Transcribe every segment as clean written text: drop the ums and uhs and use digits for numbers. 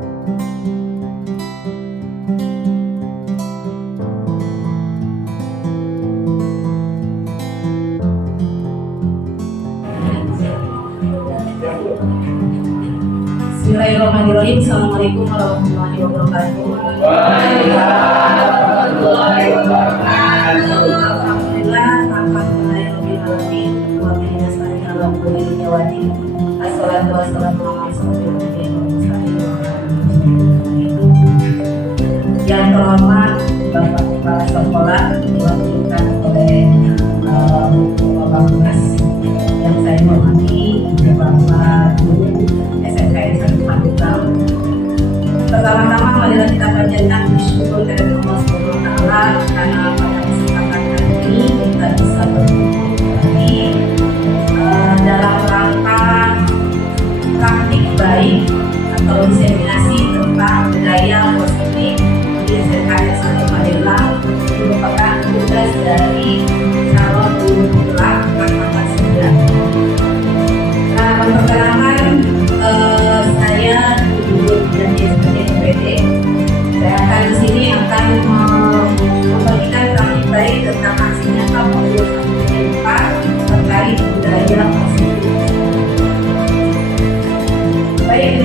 Bismillahirrahmanirrahim. Assalamualaikum warahmatullahi wabarakatuh. Alhamdulillah, assalatu wassalamu ala yang terhormat Bapak Kepala Sekolah diwakilkan oleh Bapak Mas yang saya hormati, Bapak Guru SMK 1 Pandeglang. Pertama-tama marilah kita panjatkan bersyukur kepada Allah Subhanahu wa taala karena pada kesempatan kali ini kita bisa berkumpul lagi dalam rangka praktik baik atau diseminasi tentang budaya positif di SMK 1 Pandeglang. Merupakan tugas dari calon guru penggerak angkatan 9. Nah, perkenalkan saya duduk dari SPD. Saya akan di sini akan membagikan praktik baik tentang aksi nyata modul 1 terkait budaya positif. Baik,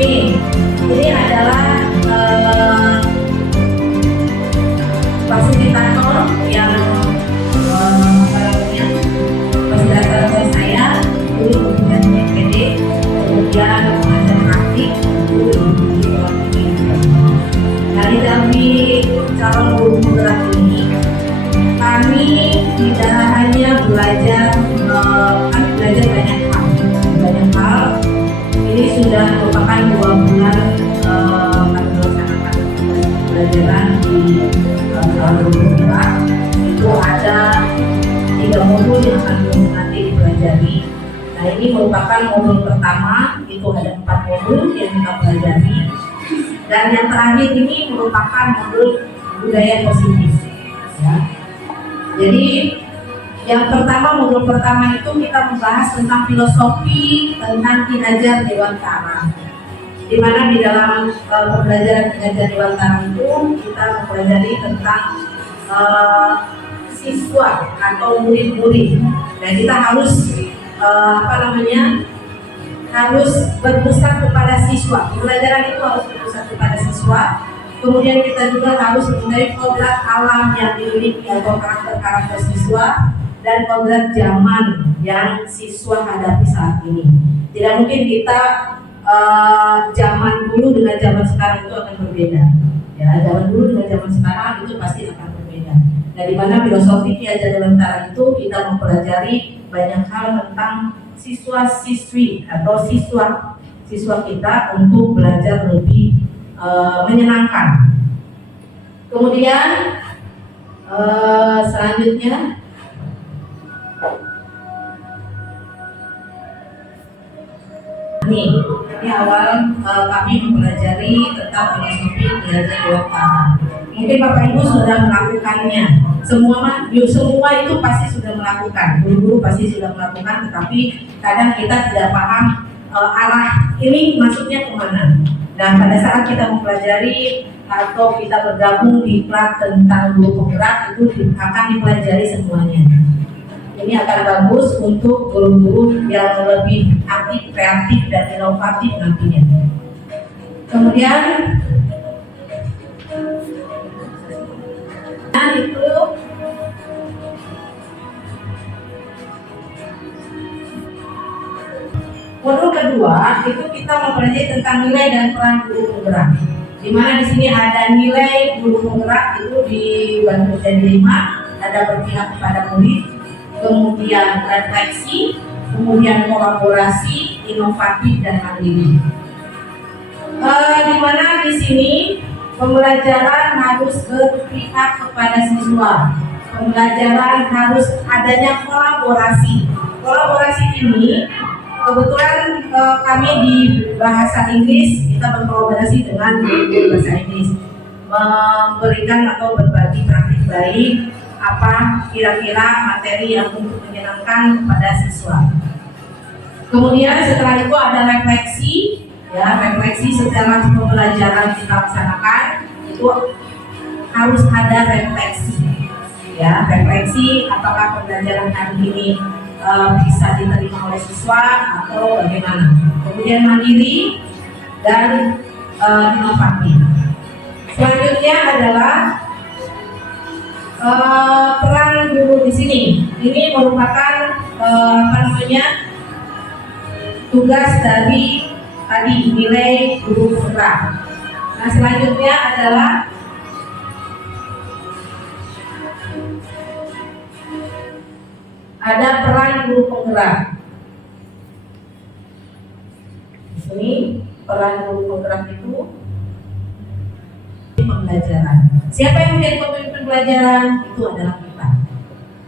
ini adalah fasilitator yang fasilitator saya dulu kemudian SPD, kemudian ada praktik dulu di luar. Nah, di dalam calon guru penggerak ini kami tidak hanya belajar banyak hal. Ini sudah merupakan 2 bulan kami melaksanakan pembelajaran di calon guru penggerak. Itu ada 3 modul yang akan nanti dipelajari. Nah, ini merupakan modul pertama, itu ada 4 modul yang kita pelajari. Dan yang terakhir ini merupakan modul budaya positif. Ya. Jadi yang pertama, modul pertama itu kita membahas tentang filosofi tentang Ki-Hajar Dewantara. Di mana di dalam pembelajaran Ki-Hajar Dewantara itu kita mempelajari tentang siswa atau murid-murid. Dan kita harus harus berpusat kepada siswa. Pembelajaran itu harus berpusat kepada siswa. Kemudian kita juga harus mengetahui kodrat alam yang dimiliki atau karakter siswa dan kodrat zaman yang siswa hadapi saat ini. Tidak mungkin kita zaman dulu dengan zaman sekarang itu akan berbeda. Ya, zaman dulu dengan zaman sekarang itu pasti akan berbeda. Nah, di mana filosofi Ki-Hajar Dewantara itu kita mempelajari banyak hal tentang siswa-siswi atau siswa kita untuk belajar lebih menyenangkan. Kemudian selanjutnya ini awal kami mempelajari tentang filosofi Ki-Hajar Dewantara. Mungkin Bapak Ibu sudah melakukannya. Semua itu pasti sudah melakukan. Guru-guru pasti sudah melakukan, tetapi kadang kita tidak paham arah ini maksudnya kemana. Dan pada saat kita mempelajari atau kita bergabung di kelas tentang guru penggerak itu akan dipelajari semuanya. Ini akan bagus untuk guru-guru yang lebih aktif, kreatif, dan inovatif nantinya. Kemudian itu modul kedua itu kita mempelajari tentang nilai dan peran guru penggerak. Di mana di sini ada nilai guru penggerak itu dibagi menjadi 5, ada berpihak kepada murid, kemudian refleksi, kemudian kolaborasi, inovatif, dan mandiri. Di mana di sini pembelajaran harus berpihak kepada siswa. Pembelajaran harus adanya kolaborasi. Kolaborasi ini kebetulan kami di bahasa Inggris kita berkolaborasi dengan guru bahasa Inggris, memberikan atau berbagi praktik baik apa kira-kira materi yang untuk menyenangkan kepada siswa. Kemudian setelah itu ada refleksi, Ya, refleksi secara pembelajaran kita laksanakan itu harus ada refleksi. Ya, refleksi apakah pembelajaran hari ini bisa diterima oleh siswa atau bagaimana. Kemudian mandiri dan inovatif. Selanjutnya adalah peran guru di sini. Ini merupakan tugas dari tadi nilai guru penggerak. Nah, selanjutnya adalah ada peran guru penggerak. Di sini peran guru penggerak itu pembelajaran. Siapa yang menjadi pemimpin pembelajaran? Itu adalah kita.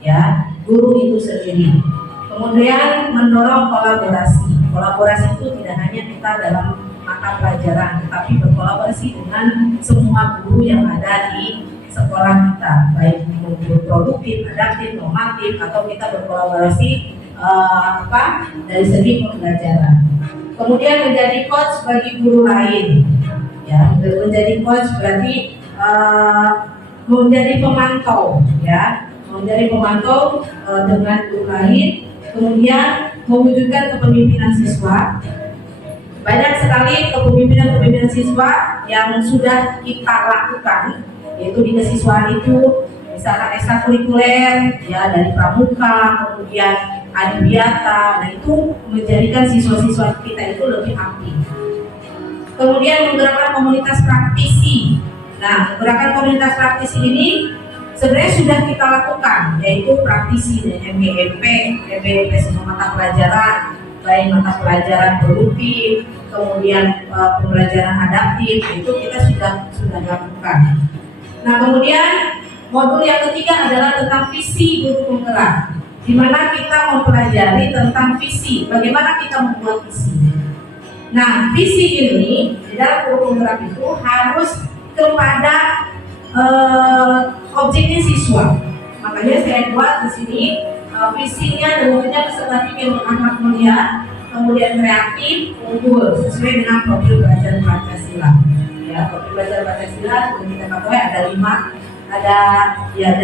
Ya, guru itu sendiri. Kemudian mendorong kolaborasi. Kolaborasi itu tidak hanya kita dalam mata pelajaran, tetapi berkolaborasi dengan semua guru yang ada di sekolah kita, baik guru produktif, adaptif, normatif, atau kita berkolaborasi dari segi pembelajaran. Kemudian menjadi coach bagi guru lain. Ya, menjadi coach berarti menjadi pemantau, ya, menjadi pemantau dengan guru lain. Kemudian mewujudkan kepemimpinan siswa. Banyak sekali kepemimpinan siswa yang sudah kita lakukan, yaitu di kesiswaan itu misalkan ekstrakurikuler, ya, dari pramuka, kemudian adiwiyata. Nah, itu menjadikan siswa-siswa kita itu lebih aktif. Kemudian menggerakkan komunitas praktisi. Nah, menggerakkan komunitas praktisi ini sebenarnya sudah kita lakukan, yaitu praktisi dan MBMP semua mata pelajaran, baik mata pelajaran produktif, kemudian pembelajaran adaptif, itu kita sudah lakukan. Nah, kemudian modul yang ketiga adalah tentang visi guru penggerak, di mana kita mempelajari tentang visi, bagaimana kita membuat visi. Nah, visi ini di dalam guru penggerak itu harus kepada objeknya siswa. Makanya saya buat di sini visinya tentunya peserta didik yang amat mulia, kemudian kreatif, unggul sesuai dengan profil belajar Pancasila. Ya, profil belajar Pancasila seperti kita ketahui ada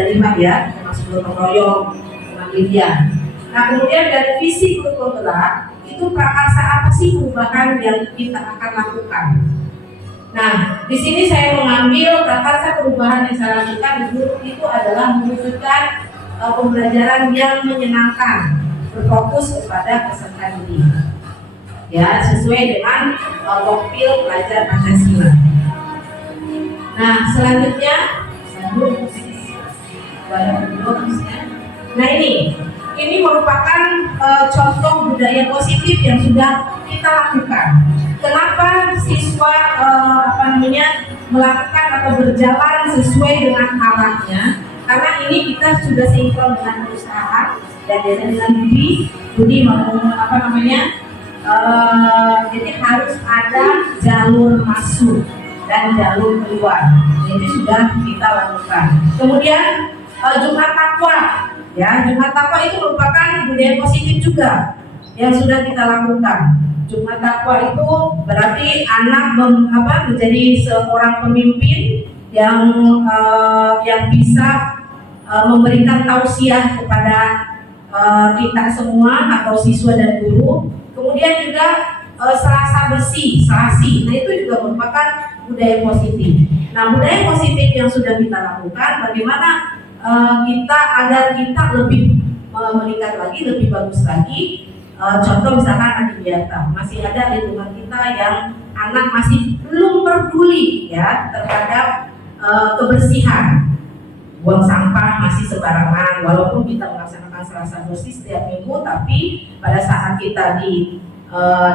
5 ya, termasuk gotong royong, kemandirian. Nah, kemudian dari visi guru penggerak itu prakarsa apa sih perubahan yang kita akan lakukan? Nah, di sini saya mengambil prakarsa perubahan yang saya lakukan itu adalah mewujudkan pembelajaran yang menyenangkan, berfokus kepada peserta didik, ya, sesuai dengan profil pelajar Pancasila. Nah, selanjutnya, nah ini merupakan contoh budaya positif yang sudah kita lakukan. Kenapa siswa melakukan atau berjalan sesuai dengan arahnya? Karena ini kita sudah sinkron dengan perusahaan dan dengan Budi jadi harus ada jalur masuk dan jalur keluar. Jadi sudah kita lakukan. Kemudian Jumat Takwa, ya, Jumat Takwa itu merupakan budaya positif juga yang sudah kita lakukan. Jumat Takwa itu berarti anak menjadi seorang pemimpin yang bisa memberikan tausiah kepada kita semua atau siswa dan guru. Kemudian juga Selasa bersih, Selasi. Nah, itu juga merupakan budaya positif. Nah, budaya positif yang sudah kita lakukan, bagaimana agar kita lebih meningkat lagi, lebih bagus lagi. Contoh misalkan adiwiyata, masih ada lingkungan kita yang anak masih belum peduli, ya, terhadap kebersihan, buang sampah masih sembarangan. Walaupun kita melaksanakan Selasa bersih setiap minggu, tapi pada saat kita di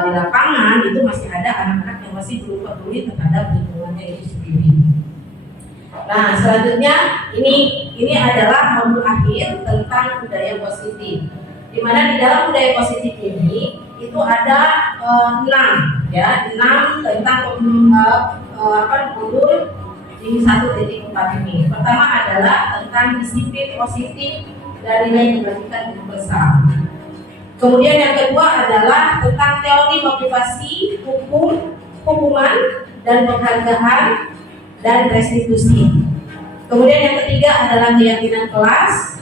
lapangan itu masih ada anak-anak yang masih belum peduli terhadap lingkungannya itu sendiri. Nah, selanjutnya ini adalah modul akhir tentang budaya positif. Di mana di dalam budaya positif ini itu ada 6 tentang modul di 1.4 ini. Pertama adalah tentang disiplin positif dari nilai dibagikan guru besar. Kemudian yang kedua adalah tentang teori motivasi, hukum, hukuman dan penghargaan dan restitusi. Kemudian yang ketiga adalah keyakinan kelas.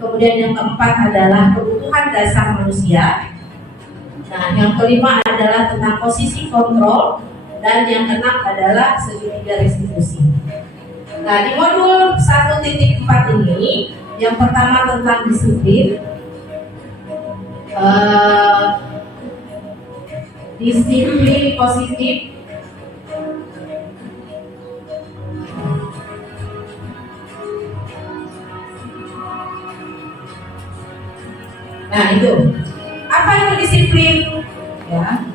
Kemudian yang keempat adalah kebutuhan dasar manusia. Nah, yang kelima adalah tentang posisi kontrol, dan yang keenam adalah segitiga restitusi. Nah, di modul 1.4 ini, yang pertama tentang disiplin. Disiplin positif. Nah, itu apa itu disiplin? Ya,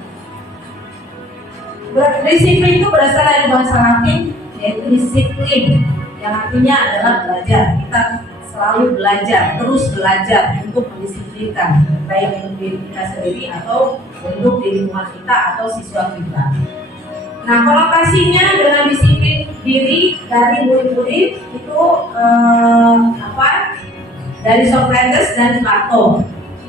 disiplin itu berasal dari bahasa Latin, yaitu disiplin, yang artinya adalah belajar. Kita selalu belajar, terus belajar untuk mendisiplinkan, baik untuk diri kita sendiri atau untuk di lingkungan kita atau siswa kita. Nah, konotasinya dengan disiplin diri dari murid-murid itu dari Socrates dan Plato.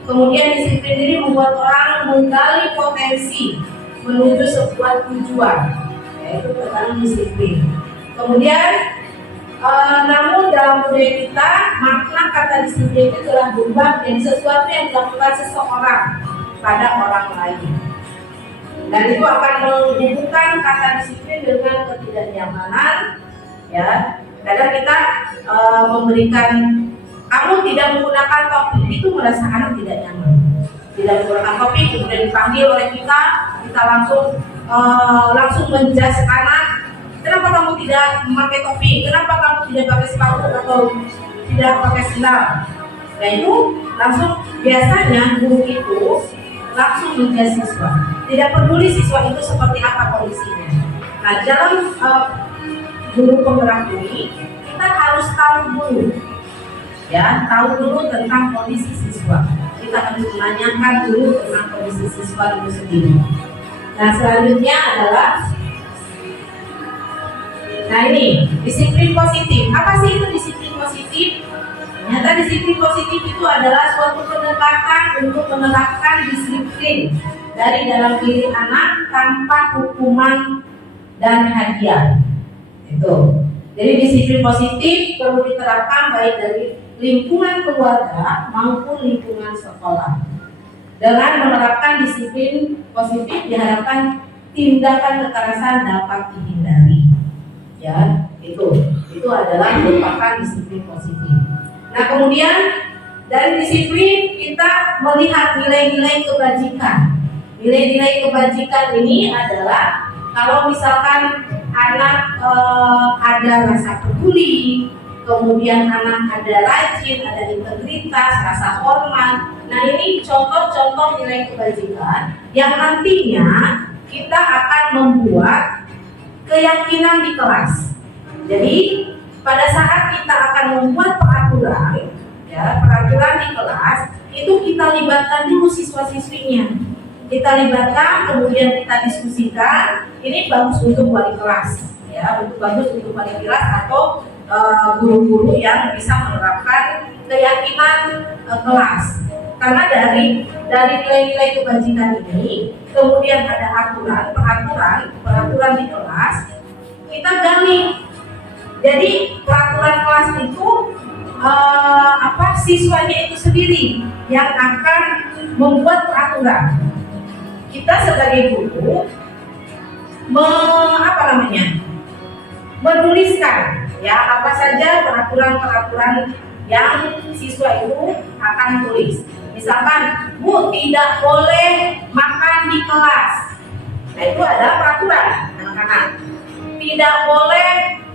Kemudian disiplin diri membuat orang menggali potensi menuju sebuah tujuan, yaitu tentang disiplin. Kemudian namun dalam budaya kita, makna kata disiplin itu telah berubah menjadi sesuatu yang dilakukan seseorang pada orang lain. Dan itu akan menyebutkan kata disiplin dengan ketidaknyamanan. Ya, kadang kita memberikan, kamu tidak menggunakan topi, itu merasa anak tidak nyaman. Tidak menggunakan topi, kemudian dipanggil oleh kita langsung menjas anak. Kenapa kamu tidak memakai topi? Kenapa kamu tidak pakai sepatu atau tidak pakai sandal? Nah, itu langsung biasanya guru itu langsung menjas siswa. Tidak peduli siswa itu seperti apa kondisinya. Nah, dalam guru penggerak ini kita harus tahu dulu, ya, tahu dulu tentang kondisi siswa. Kita harus menanyakan dulu tentang kondisi siswa itu sendiri. Nah, selanjutnya adalah, nah ini disiplin positif. Apa sih itu disiplin positif? Ternyata disiplin positif itu adalah suatu pendekatan untuk menerapkan disiplin dari dalam diri anak tanpa hukuman dan hadiah. Itu. Jadi disiplin positif perlu diterapkan baik dari lingkungan keluarga maupun lingkungan sekolah. Dengan menerapkan disiplin positif diharapkan tindakan kekerasan dapat dihindari. Ya, itu adalah merupakan disiplin positif. Nah, kemudian dari disiplin kita melihat nilai-nilai kebajikan. Nilai-nilai kebajikan ini adalah kalau misalkan anak ada rasa peduli, kemudian anak ada rajin, ada integritas, rasa hormat. Nah, ini contoh-contoh nilai kebajikan yang nantinya kita akan membuat keyakinan di kelas. Jadi pada saat kita akan membuat peraturan, ya, peraturan di kelas, itu kita libatkan dulu siswa-siswinya. Kita libatkan, kemudian kita diskusikan. Ini bagus untuk wali kelas, ya, bagus untuk wali kelas atau guru-guru yang bisa menerapkan keyakinan kelas. Karena dari nilai-nilai kebajikan ini, kemudian ada peraturan di kelas, kita gali. Jadi peraturan kelas itu siswanya itu sendiri yang akan membuat peraturan. Kita sebagai guru menuliskan, ya, apa saja peraturan-peraturan yang siswa itu akan tulis. Misalkan, Bu, tidak boleh makan di kelas. Nah, itu adalah peraturan anak-anak. Tidak boleh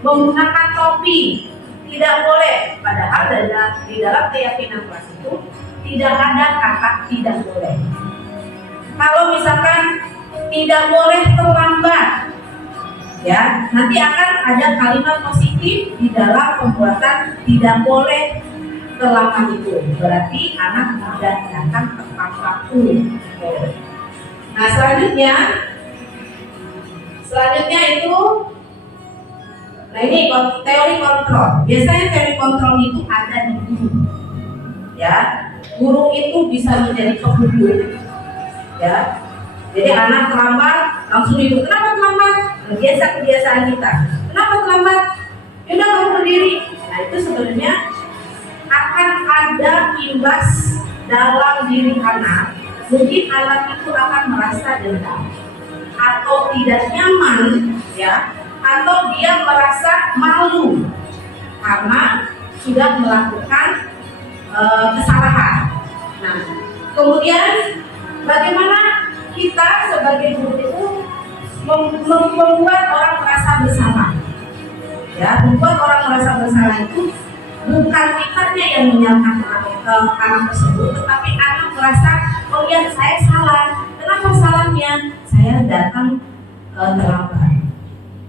menggunakan topi. Tidak boleh. Padahal di dalam keyakinan kelas itu tidak ada kata tidak boleh. Kalau misalkan tidak boleh terlambat, ya, nanti akan ada kalimat positif di dalam pembuatan tidak boleh terlambat itu. Berarti anak tidak datang tepat waktu. Nah, selanjutnya itu, nah ini teori kontrol. Biasanya teori kontrol itu ada di guru. Ya, guru itu bisa menjadi pemburu. Ya, Jadi anak terlambat langsung duduk. Kenapa terlambat? Biasa kebiasaan kita. Kenapa terlambat? Yaudah kamu berdiri. Nah itu sebenarnya akan ada imbas dalam diri anak. Mungkin anak itu akan merasa dendam atau tidak nyaman, ya, atau dia merasa malu karena sudah melakukan kesalahan. Nah, kemudian bagaimana kita sebagai guru itu membuat orang merasa bersalah? Ya, membuat orang merasa bersalah itu bukan kitanya yang menyalahkan anak tersebut, tetapi anak merasa, oh ya saya salah. Kenapa salahnya? Saya datang terlambat.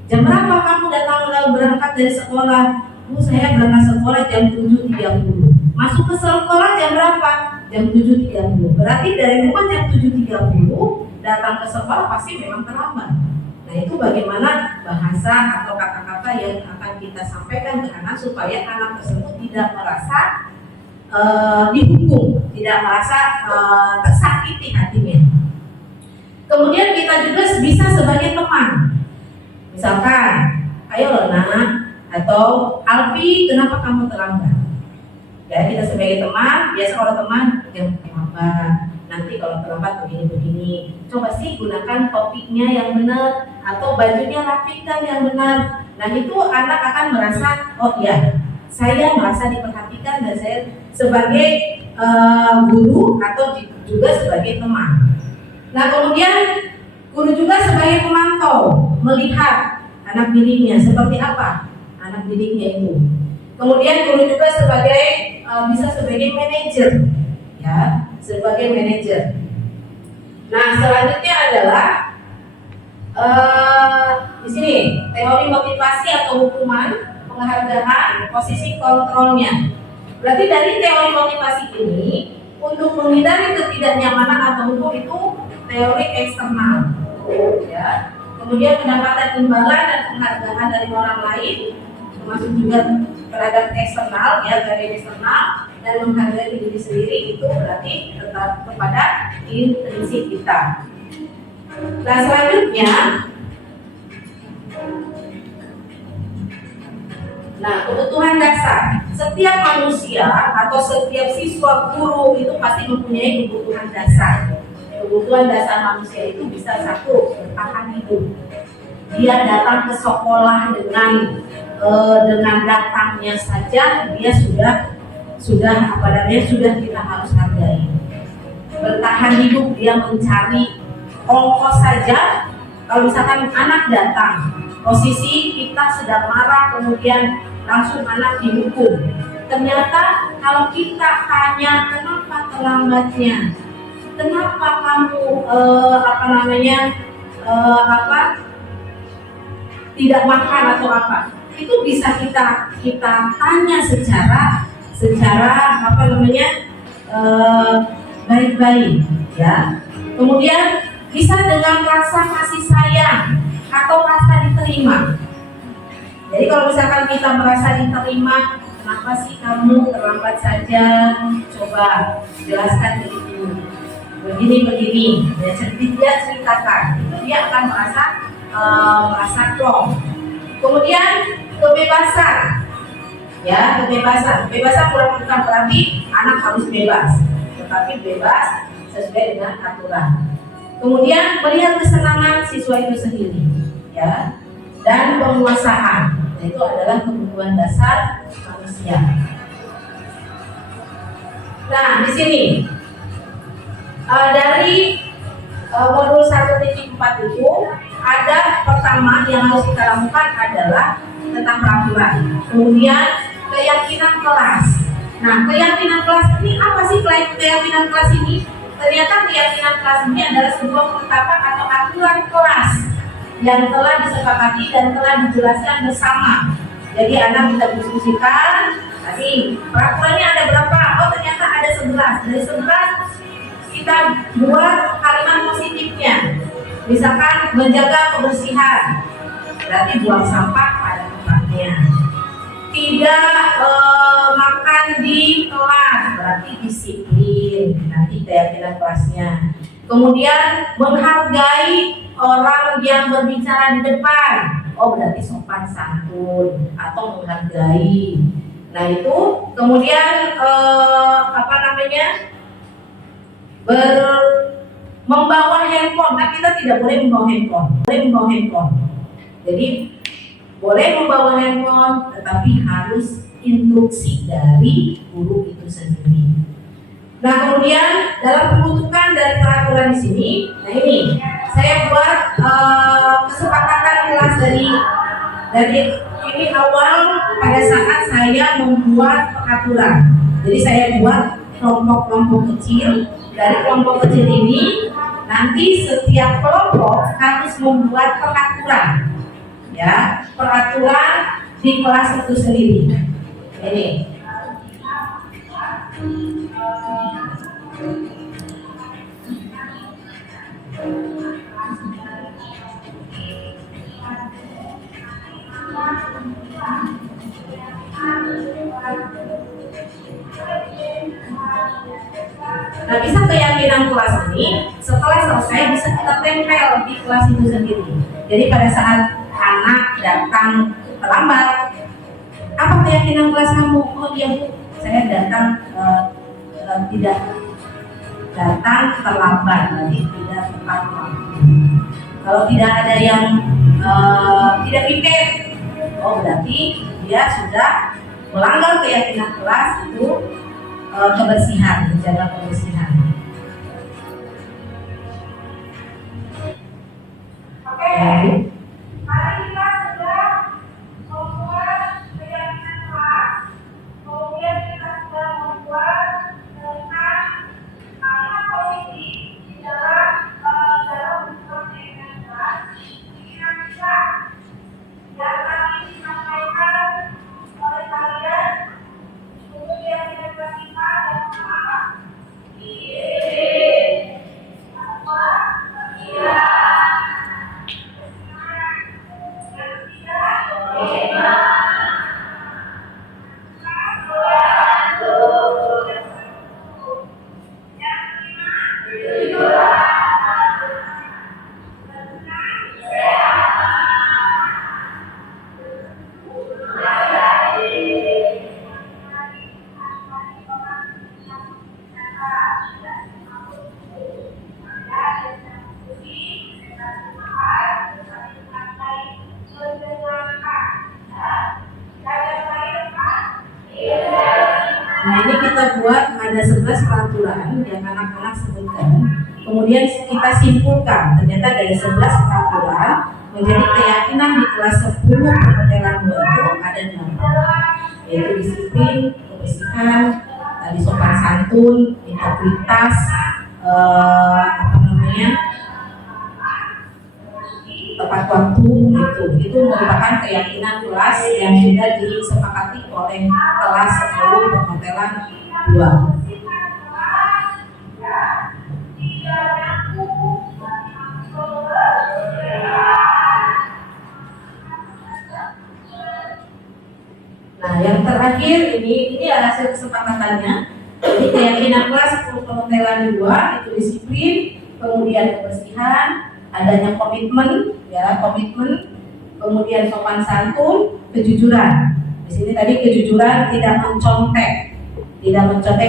Jam berapa kamu datang berangkat dari sekolah? Saya berangkat sekolah jam 7.30. Masuk ke sekolah jam berapa? Jam 7.30. Berarti dari rumah jam 7.30 datang ke sekolah pasti memang terlambat. Nah itu bagaimana bahasa atau kata-kata yang akan kita sampaikan ke anak supaya anak tersebut tidak merasa dihukum, tidak merasa tersakiti hatinya. Kemudian kita juga bisa sebagai teman. Misalkan, ayo Lona atau Alfi, kenapa kamu terlambat? Ya kita sebagai teman, biasa kalau teman jangan terlambat. Nanti kalau terlambat begini-begini. Coba sih gunakan topiknya yang benar atau bajunya rapikan yang benar. Nah itu anak akan merasa, oh iya, saya merasa diperhatikan dan saya sebagai guru atau juga sebagai teman. Nah kemudian guru juga sebagai pemantau, melihat anak didiknya seperti apa anak didiknya itu. Kemudian guru juga sebagai bisa sebagai manajer, ya, sebagai manajer. Nah selanjutnya adalah di sini teori motivasi atau hukuman, penghargaan, posisi kontrolnya. Berarti dari teori motivasi ini untuk menghindari ketidaknyamanan atau hukum itu teori eksternal, ya. Kemudian mendapatkan imbalan dan penghargaan dari orang lain, termasuk juga terhadap eksternal, ya, dari eksternal, dan menghargai diri sendiri itu berarti tetap kepada intrinsik kita. Nah selanjutnya, nah kebutuhan dasar. Setiap manusia atau setiap siswa guru itu pasti mempunyai kebutuhan dasar. Kebutuhan dasar manusia itu bisa satu, bertahan hidup. Dia datang ke sekolah dengan datangnya saja dia sudah apa namanya sudah kita harus hargai. Bertahan hidup, dia mencari ongkos saja. Kalau misalkan anak datang, posisi kita sedang marah, kemudian langsung anak dihukum. Ternyata kalau kita tanya kenapa terlambatnya, kenapa kamu tidak makan atau apa, itu bisa kita tanya secara baik-baik, ya. Kemudian bisa dengan rasa kasih sayang atau rasa diterima. Jadi kalau misalkan kita merasa diterima, kenapa sih kamu terlambat saja? Coba jelaskan itu. Begini, ya, dia ceritakan, itu dia akan merasa plong. Kemudian kebebasan, ya, kebebasan bukan berarti anak harus bebas, tetapi bebas sesuai dengan aturan. Kemudian melihat kesenangan siswa itu sendiri, ya, dan penguasaan, itu adalah kebutuhan dasar manusia. Nah, di sini dari modul 1.4 itu ada pertama yang harus kita lakukan adalah tentang peraturan. Kemudian keyakinan kelas. Nah, keyakinan kelas ini apa sih keyakinan kelas ini? Ternyata keyakinan kelas ini adalah sebuah penetapan atau aturan kelas yang telah disepakati dan telah dijelaskan bersama. Jadi anak bisa diskusikan, tadi peraturannya ada berapa? Oh ternyata ada 11. Dari 11 kita buat kalimat positifnya. Misalkan menjaga kebersihan, berarti buang sampah pada tempatnya. Tidak makan di kelas, berarti disiplin. Nanti keyakinan kelasnya. Kemudian menghargai orang yang berbicara di depan. Oh, berarti sopan santun atau menghargai. Nah itu kemudian membawa handphone. Nah kita tidak boleh membawa handphone. Jadi boleh membawa handphone, tetapi harus instruksi dari guru itu sendiri. Nah kemudian dalam pembentukan dari peraturan di sini, nah ini saya buat kesepakatan kelas dari ini awal pada saat saya membuat peraturan. Jadi saya buat kelompok-kelompok kecil. Dari kelompok kecil ini nanti setiap kelompok harus membuat peraturan, ya peraturan di kelas itu sendiri. Ini. Nah, bisa keyakinan kelas ini setelah selesai bisa kita tempel di kelas itu sendiri. Jadi pada saat anak datang terlambat, apa keyakinan kelas kamu? Oh iya Bu, saya datang tidak datang terlambat, jadi tidak tepat waktu. Kalau tidak ada yang tidak piket, oh berarti dia sudah melanggar keyakinan kelas itu kebersihan, menjaga kebersihan. Oke, mari kita sudah membuat keyakinan kelas, kemudian kita sudah membuat tentang kalimat positif di dalam membuat keyakinan kelas. Kira-kira yang tadi disampaikan oleh kalian untuk keyakinan kelas kita dan apa? Apa? Iya. Nah ini kita buat ada 11 peraturan yang anak-anak sebutkan. Kemudian kita simpulkan ternyata dari 11 peraturan menjadi keyakinan di kelas 10 perhotelan 2 itu ada 8, yaitu disiplin, kebersihan, tadi sopan santun, integritas, tepat waktu itu merupakan keyakinan kelas yang sudah disepakati oleh kelas 10 perhotelan 2. Nah, yang terakhir ini hasil kesepakatannya. Jadi keyakinan kelas 10 perhotelan 2 itu disiplin, kemudian kebersihan, adanya komitmen, kemudian sopan santun, kejujuran. Di sini tadi kejujuran tidak mencontek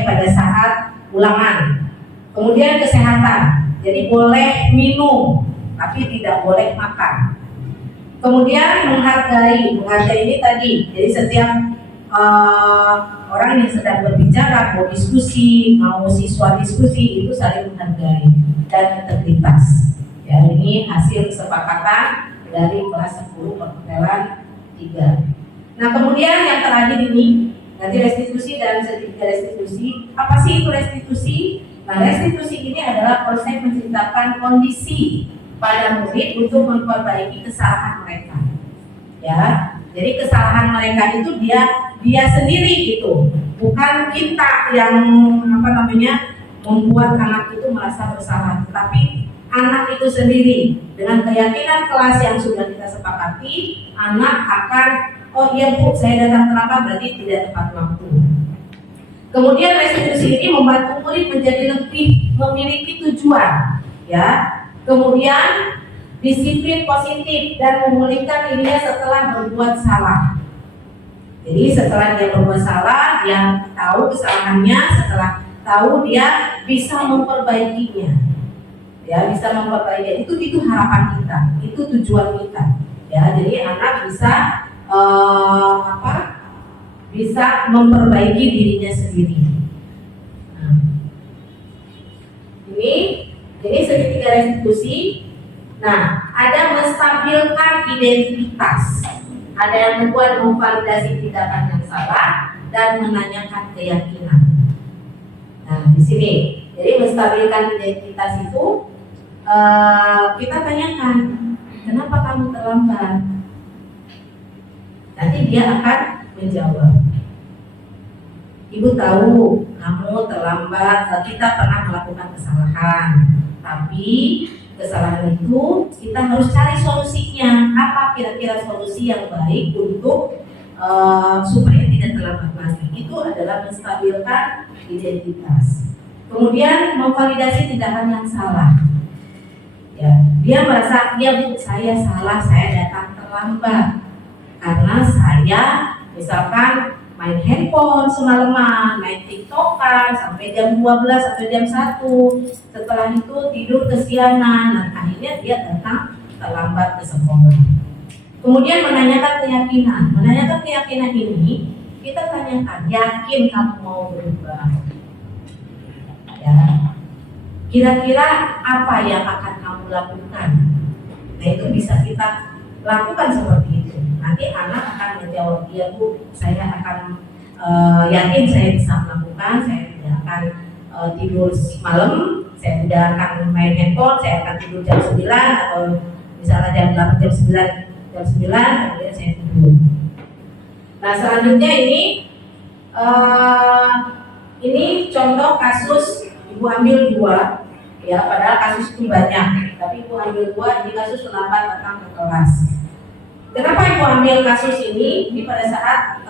pada saat ulangan. Kemudian kesehatan, jadi boleh minum, tapi tidak boleh makan. Kemudian menghargai ini tadi, jadi setiap orang yang sedang berbicara, mau diskusi, mau siswa diskusi, itu saling menghargai dan integritas. Ya, ini hasil kesepakatan dari kelas 10 perhotelan 3. Nah kemudian yang terakhir ini nanti restitusi dan sertifikat restitusi. Apa sih itu restitusi? Nah restitusi ini adalah proses menciptakan kondisi pada murid untuk memperbaiki kesalahan mereka. Ya, jadi kesalahan mereka itu dia sendiri gitu, bukan kita yang membuat anak itu merasa bersalah, tapi anak itu sendiri dengan keyakinan kelas yang sudah kita sepakati, anak akan oh iya Bu, saya datang terlambat berarti tidak tepat waktu. Kemudian restitusi ini membantu murid menjadi lebih memiliki tujuan. ya. Kemudian disiplin positif dan memulihkan dirinya setelah berbuat salah. Jadi setelah dia berbuat salah, dia tahu kesalahannya, setelah tahu dia bisa memperbaikinya, ya bisa memperbaiki. Itu harapan kita, itu tujuan kita, ya. Jadi anak bisa bisa memperbaiki dirinya sendiri. Nah, ini segitiga restitusi. Nah, ada menstabilkan identitas, ada yang membuat memvalidasi tindakan yang salah dan menanyakan keyakinan. Nah, di sini, jadi menstabilkan identitas itu kita tanyakan, kenapa kamu terlambat? Nanti dia akan menjawab. Ibu tahu kamu terlambat, kita pernah melakukan kesalahan, tapi kesalahan itu kita harus cari solusinya. Apa kira-kira solusi yang baik untuk supaya tidak terlambat lagi? Itu adalah menstabilkan identitas. Kemudian memvalidasi tindakan yang salah. Ya, dia merasa saya salah, saya datang terlambat karena saya misalkan main handphone semalaman, main tiktokan sampai jam 12 atau jam 1. Setelah itu tidur kesiangan, nah akhirnya dia datang terlambat ke sekolah. Kemudian menanyakan keyakinan. Menanyakan keyakinan ini kita tanyakan, yakin kamu mau berubah? Ya. Kira-kira apa yang akan kamu lakukan? Nah, itu bisa kita lakukan seperti itu. Nanti anak akan menjawab, iya Bu, saya akan yakin saya bisa melakukan, saya tidak akan tidur malam, saya tidak akan main handphone, saya akan tidur jam 9 atau misalnya jam 8, jam 9, kemudian saya tidur. Nah, selanjutnya ini contoh kasus ibu hamil 2, ya, padahal kasus itu banyak, tapi ibu hamil 2 ini kasus terlambat datang ke kelas. Kenapa ibu ambil kasus ini? Ini pada saat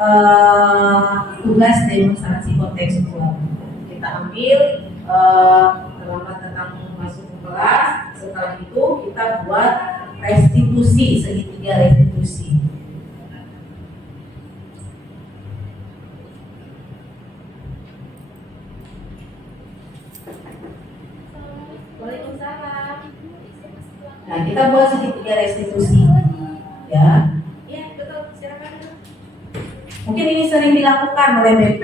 tugas demonstrasi kontekstual. Kita ambil terlambat datang masuk ke kelas. Setelah itu kita buat restitusi, segitiga restitusi. Waalaikumsalam. Nah, kita buat segitiga restitusi. Ya, betul. Silakan. Mungkin ini sering dilakukan oleh BP,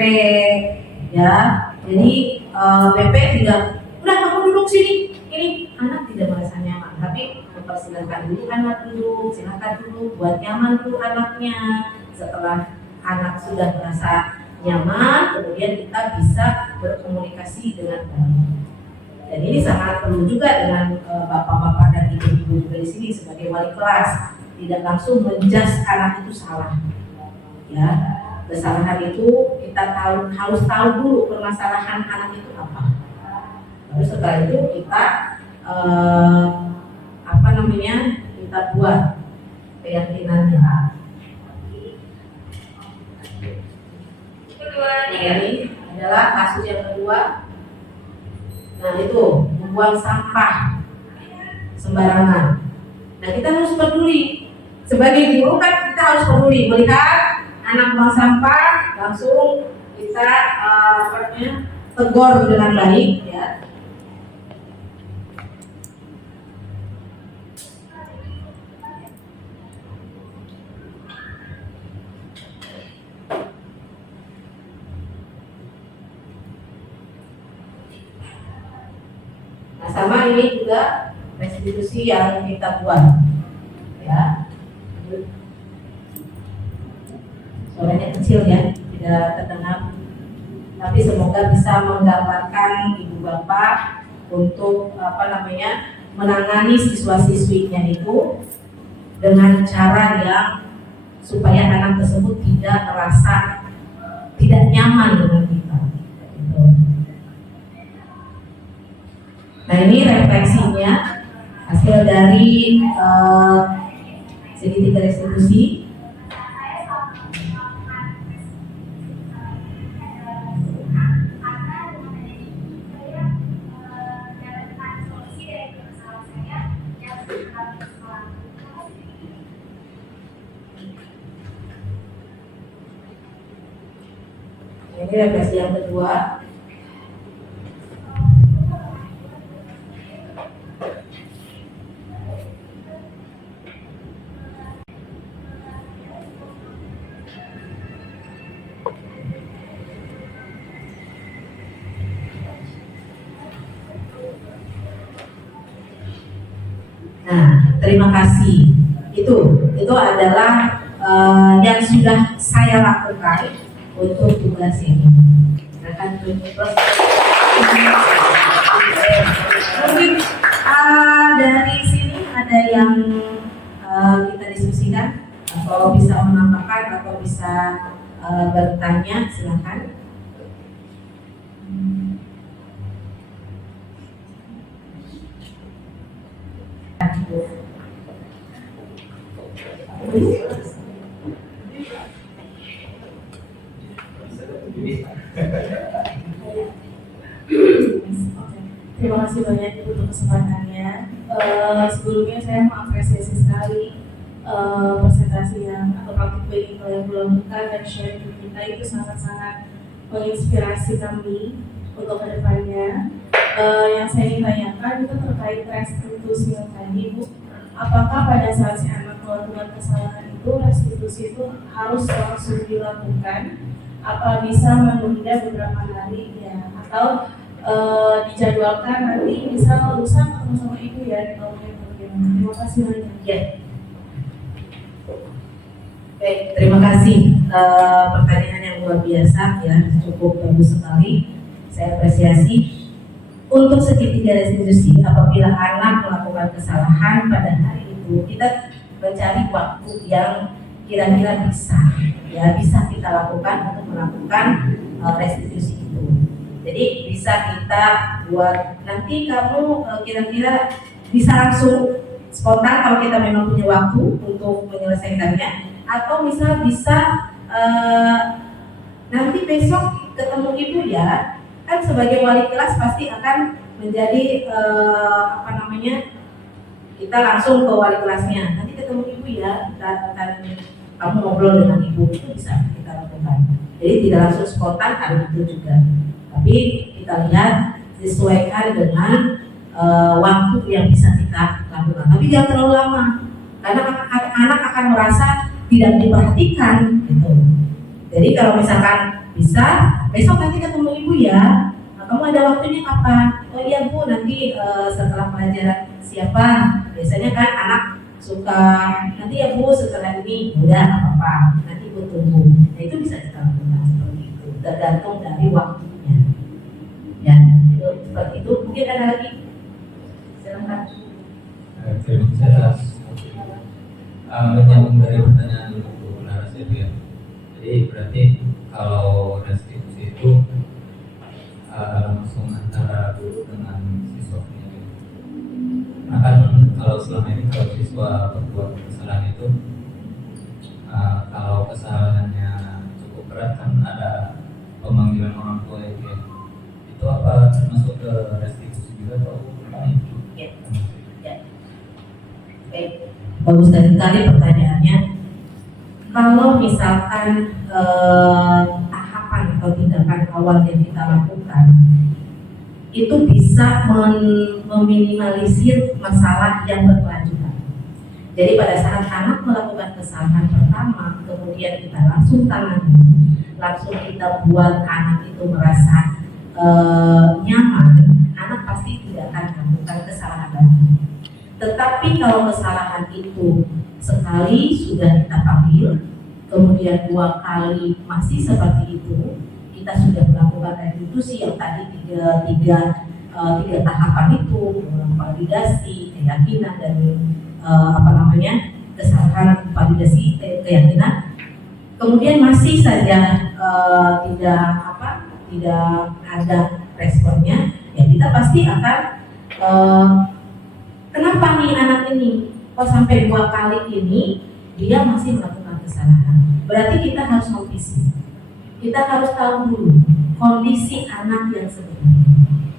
ya. Jadi BP tidak, udah kamu duduk sini. Ini anak tidak merasa nyaman, tapi mempersilahkan dulu anak duduk, silakan dulu, buat nyaman dulu anaknya. Setelah anak sudah merasa nyaman, kemudian kita bisa berkomunikasi dengan baik. Dan ini sangat perlu juga dengan bapak-bapak dan ibu-ibu juga di sini sebagai wali kelas. Tidak langsung menjudge anak itu salah, ya. Kesalahan itu kita harus tahu dulu permasalahan anak itu apa. Lalu setelah itu kita kita buat keyakinannya. Ini adalah kasus yang kedua. Nah, itu membuang sampah sembarangan. Nah, kita harus peduli. Sebagai guru kan kita harus peduli melihat anak buang sampah, langsung kita tegur dengan baik, ya. Nah, sama ini juga restitusi yang kita buat, ya. Suaranya kecil ya, tidak terdengar, tapi semoga bisa menggambarkan ibu bapak untuk menangani siswa-siswinya itu dengan cara yang supaya anak tersebut tidak merasa tidak nyaman dengan kita. Gitu. Nah, ini refleksinya hasil dari segitiga restitusi. Ini refleksi yang kedua. Nah, terima kasih. Itu adalah yang sudah saya lakukan untuk tugas ini. Silakan terus. Mungkin dari sini ada yang kita diskusikan, atau bisa menambahkan atau bisa bertanya, silakan. Terima kasih banyak Ibu untuk kesempatannya. Sebelumnya saya mengapresiasi sekali presentasi atau praktik clinical yang dilakukan dan sharing kita itu sangat-sangat menginspirasi kami untuk kedepannya. Yang saya ingin tanyakan itu terkait restitusi yang tadi, Bu. Apakah pada saat si anak melakukan kesalahan itu restitusi itu harus langsung dilakukan? Apa bisa menunda beberapa hari ya? Atau dijadwalkan nanti bisa lusa ketemu sama ibu ya? Terima kasih banyak. Ya. Baik, terima kasih. Pertanyaan yang luar biasa ya, cukup bagus sekali. Saya apresiasi. Untuk segitiga restitusi, apabila anak melakukan kesalahan pada hari itu, kita mencari waktu yang kira-kira bisa kita lakukan untuk melakukan restitusi itu. Jadi bisa kita buat nanti kamu kira-kira bisa langsung spontan kalau kita memang punya waktu untuk menyelesaikannya, atau misal bisa nanti besok ketemu ibu ya. Kan sebagai wali kelas pasti akan menjadi kita langsung ke wali kelasnya, nanti ketemu ibu ya, kita akan kamu ngobrol dengan ibu, itu bisa kita lakukan. Jadi tidak langsung spontan hari itu juga, tapi kita lihat sesuaikan dengan waktu yang bisa kita lakukan, tapi jangan terlalu lama karena anak akan merasa tidak diperhatikan gitu. Jadi kalau misalkan bisa, besok nanti ketemu ibu ya. Kamu ada waktunya kapan? Oh iya Bu, nanti setelah pelajaran siapa? Biasanya kan anak suka nanti ya Bu setelah ini. Udah apa-apa, nanti Bu tunggu. Nah itu bisa kita lakukan seperti itu, tergantung dari waktunya. Ya, itu seperti itu. Mungkin ada lagi? Silakan. Terima kasih atas menyambung dari pertanyaan Bu Laras itu ya. Jadi berarti kalau restitusi itu langsung antara guru dengan siswanya gitu. Nah kan kalau selama ini kalau siswa berbuat kesalahan itu kalau kesalahannya cukup berat kan ada pemanggilan orang tua itu ya. Itu apa masuk ke restitusi juga atau gimana? Ya. Baik, bagus sekali pertanyaannya. Kalau misalkan tahapan atau tindakan awal yang kita lakukan itu bisa meminimalisir masalah yang berkelanjutan. Jadi pada saat anak melakukan kesalahan pertama, kemudian kita langsung tangani, langsung kita buat anak itu merasa nyaman, anak pasti tidak akan melakukan kesalahan lagi. Tetapi kalau kesalahan itu sekali sudah kita panggil, kemudian 2 kali masih seperti itu, kita sudah melakukan restitusi yang tadi tiga tahapan itu, validasi, keyakinan, dan kesalahan, validasi, keyakinan. Kemudian masih saja tidak ada responnya, ya kita pasti akan kenapa nih anak ini kok sampai 2 kali ini dia masih melakukan kesalahan? Berarti kita harus mengisi. Kita harus tahu dulu kondisi anak yang sebenarnya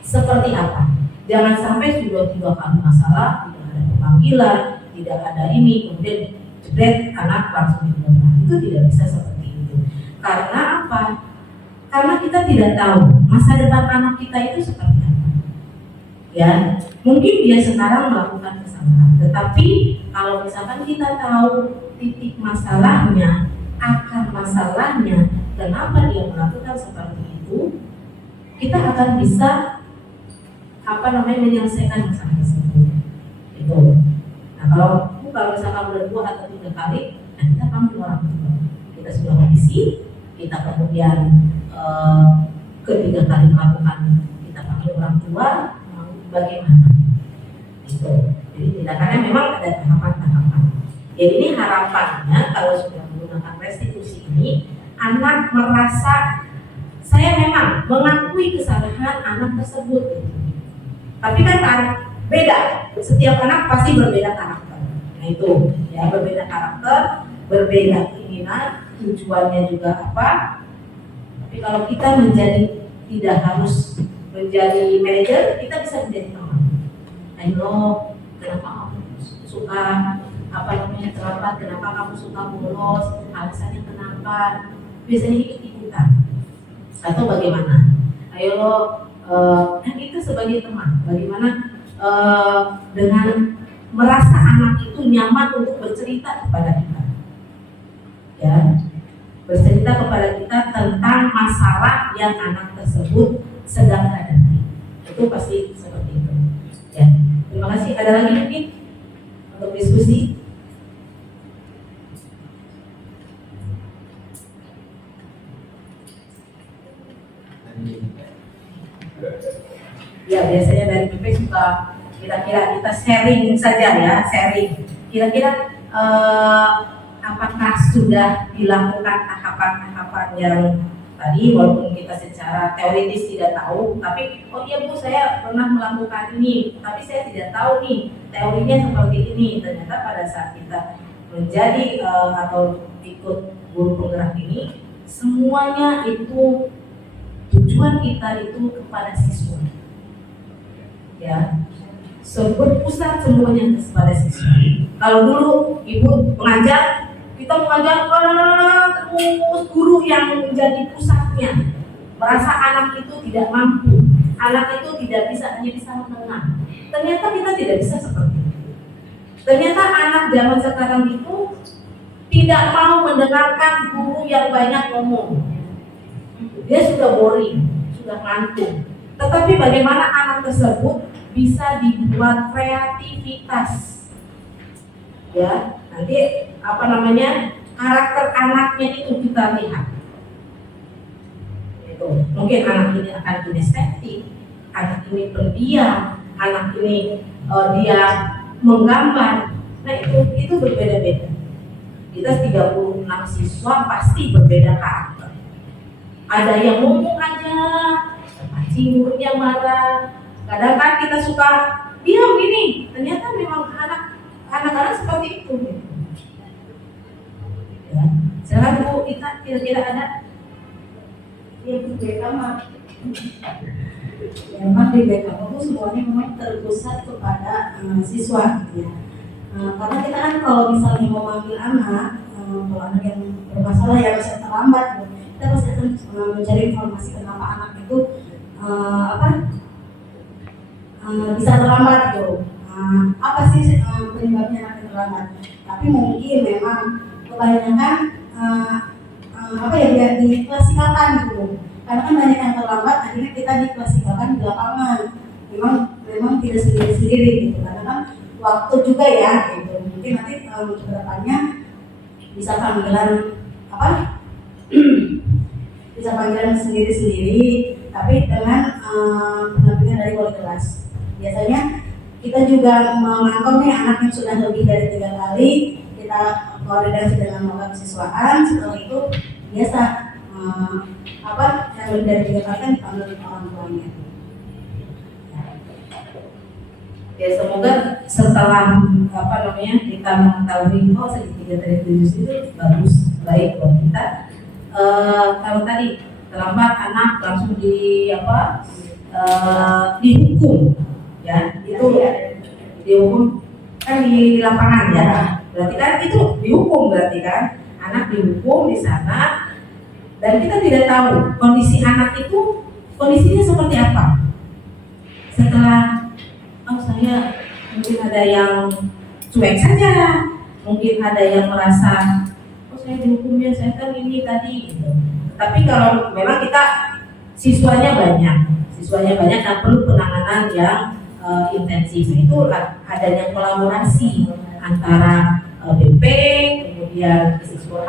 seperti apa. Jangan sampai sudah 3 kali masalah, tidak ada pemanggilan, tidak ada ini, kemudian jebret anak langsung dibunuh. Itu tidak bisa seperti itu. Karena apa? karena kita tidak tahu masa depan anak kita itu seperti apa. Ya, mungkin dia sekarang melakukan kesalahan, tetapi kalau misalkan kita tahu titik masalahnya, akar masalahnya, kenapa dia melakukan seperti itu, kita akan bisa menyelesaikan masalah tersebut. Itu. Nah, kalau misalkan udah 2 atau 3 kali, nah kita panggil orang tua. Kita sudah kondisi, kita kemudian ketiga kali melakukan, kita panggil orang tua, bagaimana? Itu. Jadi tindakannya memang ada tahapan-tahapan. Jadi ini harapannya kalau sudah menggunakan restitusi ini, anak merasa saya memang mengakui kesalahan anak tersebut. Tapi kan beda, setiap anak pasti berbeda karakter. Nah itu, ya berbeda karakter, berbeda keinginan, tujuannya juga apa. Tapi kalau kita tidak harus menjadi manajer, kita bisa menjadi teman. Ayo, kenapa kamu suka terlambat? Kenapa kamu suka bolos? Alasannya kenapa? Biasanya ikut-ikutan. Atau bagaimana? Ayo lo, kan itu sebagai teman. Bagaimana dengan merasa anak itu nyaman untuk bercerita kepada kita, ya, bercerita kepada kita tentang masalah yang anak tersebut sedang hadapi. Itu pasti seperti itu. Ya, terima kasih. Ada lagi mungkin untuk diskusi? Ya, biasanya dari BP suka kira-kira kita sharing saja ya, sharing. Kira-kira apakah sudah dilakukan tahapan-tahapan yang tadi, walaupun kita secara teoritis tidak tahu, tapi oh iya Bu, saya pernah melakukan ini, tapi saya tidak tahu nih teorinya seperti ini. Ternyata pada saat kita menjadi atau ikut guru penggerak ini, semuanya itu tujuan kita itu kepada siswa. Ya, berpusat semuanya kepada siswa. Kalau dulu ibu mengajar, kita mengajarkan terus guru yang menjadi pusatnya, merasa anak itu tidak mampu, anak itu tidak bisa, hanya bisa menengah. Ternyata kita tidak bisa seperti itu. Ternyata anak zaman sekarang itu tidak mau mendengarkan guru yang banyak ngomong. Dia sudah boring, sudah ngantuk. Tetapi bagaimana anak tersebut bisa dibuat kreativitas, ya, nanti karakter anaknya itu kita lihat. Itu mungkin anak ini akan kinestetik, anak ini pendiam, anak ini dia menggambar. Nah itu berbeda-beda. Kita 36 siswa pasti berbeda karakter. Ada yang ngomong aja, pancing gurunya marah. Kadang kan kita suka diam gini, ternyata memang anak-anak seperti itu. Ya. Silakan Bu, kita kira-kira ada yang berbeda mah. Memang di BK itu semuanya memang terpusat kepada siswa, gitu ya. Karena kita kan kalau misalnya mau manggil anak, kalau anak yang bermasalah ya bisa terlambat, gitu. Kita pasti akan mencari informasi kenapa anak itu bisa terlambat gitu. Apa sih penyebabnya anak terlambat? Tapi mungkin memang kebanyakan dia diklasifikasikan gitu. Karena kan banyak yang terlambat, akhirnya kita diklasifikasikan di lapangan. Memang tidak sendiri-sendiri gitu. Karena kan waktu juga ya gitu. Mungkin nanti untuk kedepannya bisa panggilan bisa panggilan sendiri-sendiri, tapi dengan pendampingan dari wali kelas. Biasanya kita juga memantau nih anak yang sudah lebih dari 3 kali, kita koordinasi dengan wali siswaan. Setelah itu biasa yang lebih dari 3 kali kan dipanggil orang tuanya. Ya, semoga setelah kita mengetahui segitiga dari 7 itu bagus, baik buat kita. Kalau tadi terlambat anak langsung dihukum, ya itu dihukum kan di lapangan ya, berarti kan itu dihukum, berarti kan anak dihukum di sana. Dan kita tidak tahu kondisi anak itu kondisinya seperti apa. Setelah saya mungkin ada yang cuek saja, mungkin ada yang merasa saya dihukumnya, saya kan ini tadi gitu. Tapi kalau memang kita siswanya banyak dan perlu penanganan yang intensif, itulah adanya kolaborasi antara BP, kemudian siswa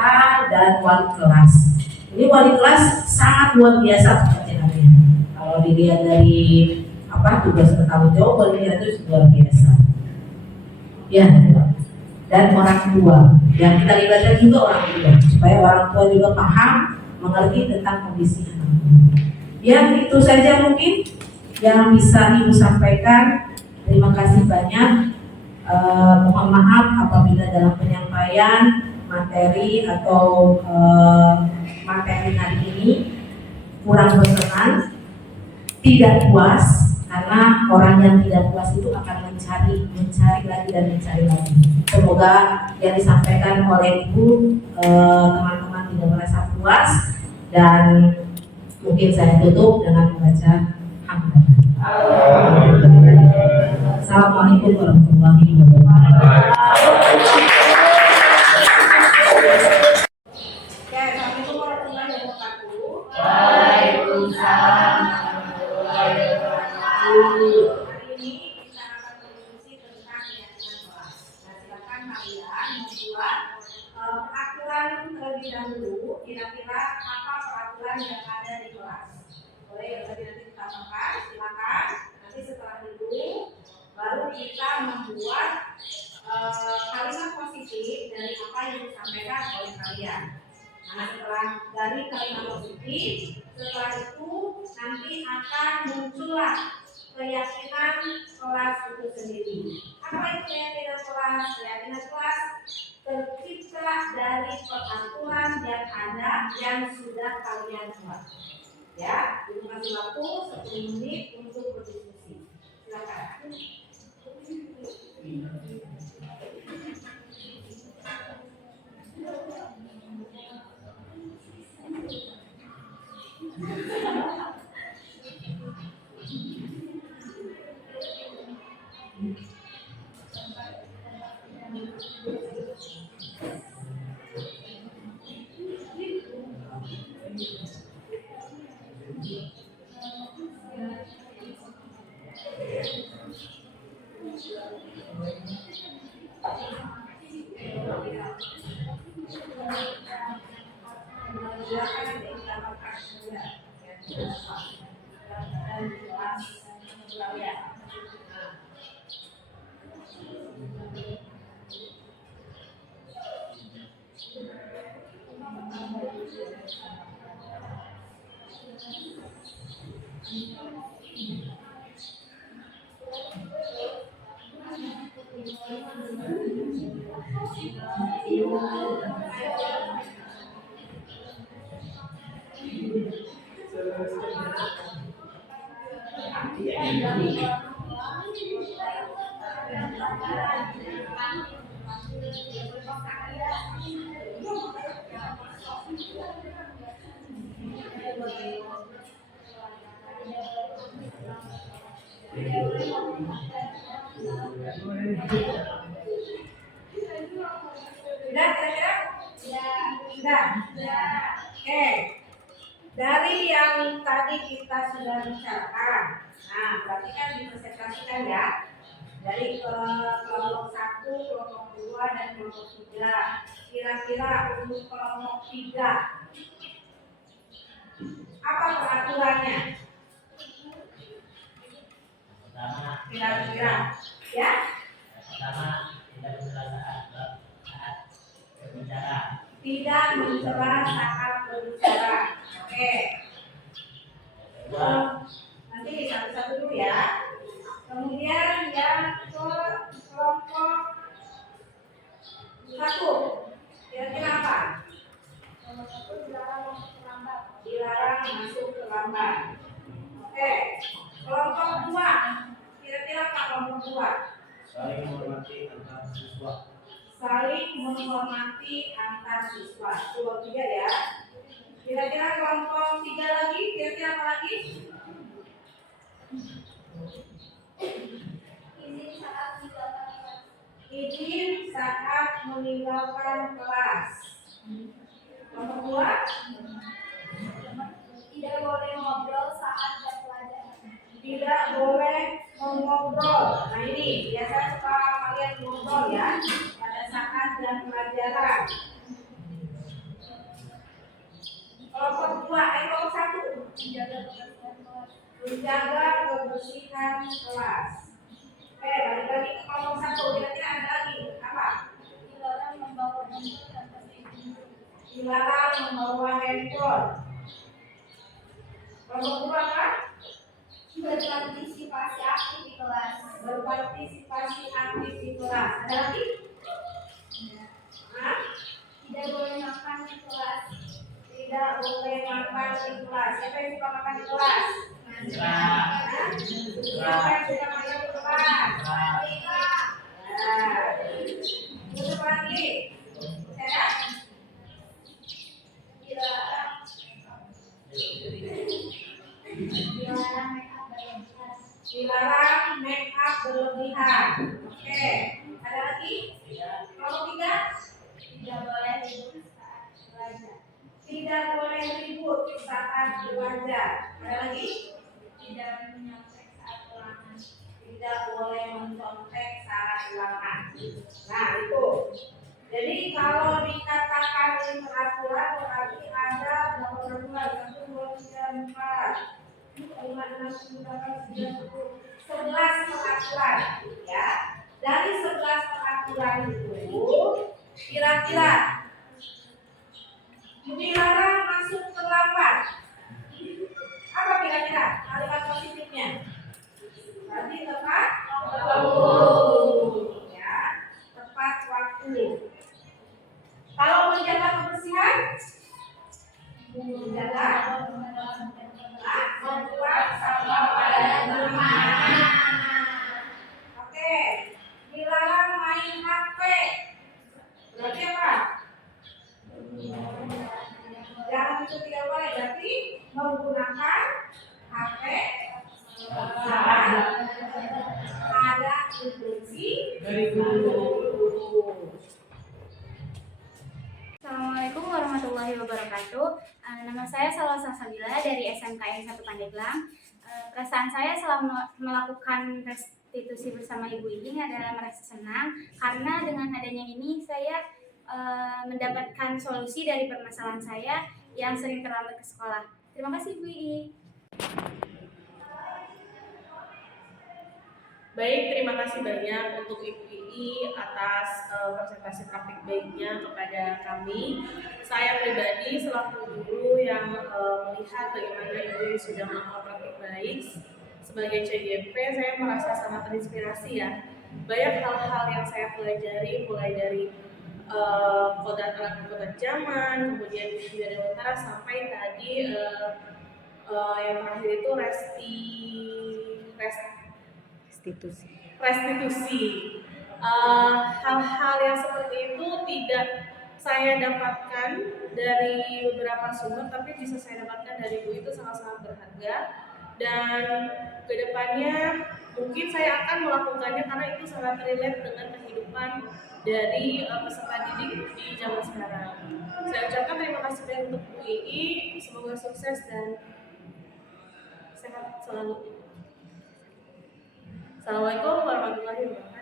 dan wali kelas. Ini wali kelas sangat luar biasa pekerjaannya. Kalau dilihat dari tugas bertanggung jawab, wali kelas itu luar biasa. Ya, dan orang tua yang kita libatkan juga orang tua, supaya orang tua juga paham, mengerti tentang kondisi anak. Ya, itu saja mungkin yang bisa Ibu sampaikan. Terima kasih banyak. Mohon maaf apabila dalam penyampaian materi atau materi hari ini kurang berkenan, tidak puas, karena orang yang tidak puas itu akan mencari lagi. Semoga yang disampaikan oleh Ibu teman-teman tidak merasa puas, dan mungkin saya tutup dengan membaca hamdalah. Assalamualaikum warahmatullahi wabarakatuh. Assalamualaikum warahmatullahi wabarakatuh. Waalaikumsalam warahmatullahi wabarakatuh. Hari ini kita akan berdiskusi tentang keyakinan kelas. Nah, silakan kalian membuat peraturan terlebih dahulu. Kira-kira apa peraturan yang ada di kelas? Boleh yang tadi nanti kita tambahkan, silakan. Nanti setelah itu baru kita membuat kalimat positif dari apa yang disampaikan oleh kalian. Nah, setelah dari kalimat positif, setelah itu nanti akan muncullah keyakinan kelas itu sendiri. Apa itu keyakinan kelas? Keyakinan kelas tercipta dari peraturan yang ada yang sudah kalian buat. Ya, Ibu kasih waktu 10 menit untuk berdiskusi. Silakan. Sudah kira-kira? Sudah. Oke. Dari yang tadi kita sudah bicarakan, nah berarti kan dipresentasikan ya. Dari kelompok 1, kelompok 2, dan kelompok 3. Kira-kira untuk kelompok 3, apa peraturannya? Kira-kira, ya? Pertama, tidak berbicara. Tidak mencela saat berbicara. Oke. Nanti satu-satu dulu ya. Kemudian yang ke kelompok 1, kira-kira apa? Dilarang masuk terlambat. Oke. Kelompok 2, kira-kira apa kelompok 2? Saling menghormati antar siswa. Saling menghormati antar siswa. Kelompok 3 ya. Kira-kira kelompok 3 lagi, kira-kira apa lagi? Izin saat meninggalkan kelas. Nomor 2, Tidak boleh ngobrol saat jam pelajaran. tidak boleh mengobrol. Nah ini biasa suka kalian ngobrol ya pada saat jam pelajaran. Kelompok 2, kelompok 1, menjaga kebersihan kelas. Balik lagi ke kelompok 1, kira-kira ada lagi apa? Dilarang membawa handphone tanpa izin. Dilarang membawa handphone. Kelompok 2 apa? Berpartisipasi aktif di kelas. Berpartisipasi aktif di kelas. Ada lagi? Hah? Tidak boleh makan di kelas. Tidak boleh makan di kelas. Siapa yang suka makan di kelas? Nah, Siapa yang suka makan di kelas? Nah, terus lagi. Saya Dilarang dilarang make up berlebihan. Oke. Ada lagi? Kelompok 3, tidak boleh ribut saat belajar. tidak boleh ribut saat belajar. Ada lagi? Tidak menyontek saat ulangan. Tidak boleh mencontek saat ulangan. Nah itu. Jadi kalau dikatakan ini peraturan berarti ada berapa peraturan? 1, 2, 3, 4, 5, 6, 7, 8, 9, 10, 11 peraturan. Ya. Dari 11 peraturan itu kira-kira dilarang masuk terlambat. Apa kira-kira kalimat positifnya? Tadi tepat waktu. Ya, tepat waktu. Kalau menjaga kebersihan, menjaga membuang sampah pada tempatnya. Oke, dilarang main HP. Berarti apa? Jangan itu tidak boleh. Berarti menggunakan HP saat ada instruksi dari guru. Assalamualaikum warahmatullahi wabarakatuh. Nama saya Salwa Sabila dari SMKN 1 Pandeglang. Perasaan saya selama melakukan restitusi bersama Ibu Iing adalah merasa senang karena dengan adanya ini saya mendapatkan solusi dari permasalahan saya yang sering terlambat ke sekolah. Terima kasih Bu Iing. Baik, terima kasih banyak untuk Ibu Ii atas presentasi praktik baiknya kepada kami. Saya pribadi selaku guru yang melihat bagaimana Ibu Ii sudah melakukan praktik baik sebagai CGP, saya merasa sangat terinspirasi ya. Banyak hal-hal yang saya pelajari mulai dari kodrat alat kodrat zaman, kemudian media dewantara sampai tadi yang terakhir itu restitusi. Hal-hal yang seperti itu tidak saya dapatkan dari beberapa sumber, tapi bisa saya dapatkan dari Bu itu sangat-sangat berharga. Dan kedepannya mungkin saya akan melakukannya karena itu sangat relate dengan kehidupan dari peserta didik di zaman sekarang. Saya ucapkan terima kasih banyak untuk Bu Ii, semoga sukses dan sehat selalu. Assalamualaikum warahmatullahi wabarakatuh.